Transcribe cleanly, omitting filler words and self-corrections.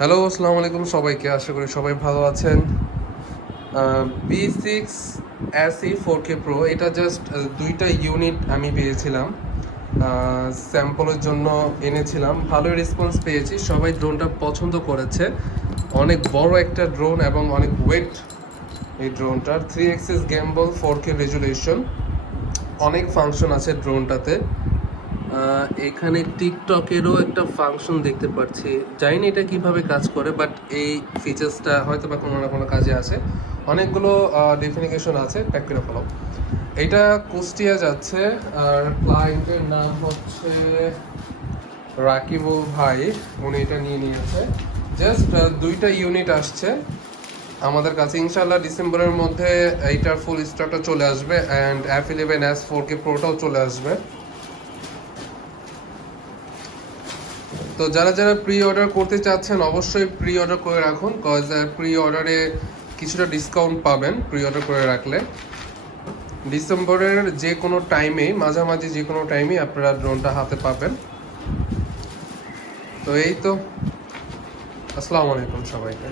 Hello, আসসালামু আলাইকুম সবাইকে। আশা করি সবাই ভালো আছেন। B6SE 4K Pro এটা জাস্ট দুইটা ইউনিট আমি পেয়েছিলাম, স্যাম্পলের জন্য এনেছিলাম। ভালোই রেসপন্স পেয়েছি, সবাই ড্রোনটা পছন্দ করেছে। অনেক বড় একটা ড্রোন এবং অনেক ওয়েট এই ড্রোনটার। 3 এক্সিস গ্যাম্বল, 4K রেজুলেশন, অনেক ফাংশন আছে ড্রোনটাতে। এখানে টিকটকেরও একটা ফাংশন দেখতে পাচ্ছি, জানি না এটা কিভাবে কাজ করে, বাট এই ফিচার্সটা হয়তো বা কোনো না কোনো কাজে আছে। অনেকগুলো ডেফিনিকেশন আছে, প্যাক করে ফেলো। এটা কুষ্টিয়া যাচ্ছে, আর ক্লায়েন্টের নাম হচ্ছে রাকিবুল ভাই, উনি এটা নিয়ে নিয়েছে। জাস্ট দুইটা ইউনিট আসছে আমাদের কাছে। ইনশাল্লাহ ডিসেম্বরের মধ্যে এইটার ফুল স্টকটা চলে আসবে, অ্যান্ড F11S 4K Proটাও চলে আসবে। তো যারা যারা প্রি অর্ডার করতে চাচ্ছেন অবশ্যই প্রি অর্ডার করে রাখুন, কজ প্রি অর্ডারে কিছুটা ডিসকাউন্ট পাবেন প্রি অর্ডার করে রাখলে। ডিসেম্বরের যে কোনো টাইমেই, মাঝামাঝি যে কোনো টাইমেই আপনারা ড্রোনটা হাতে পাবেন। তো এই তো, আসসালামু আলাইকুম সবাইকে।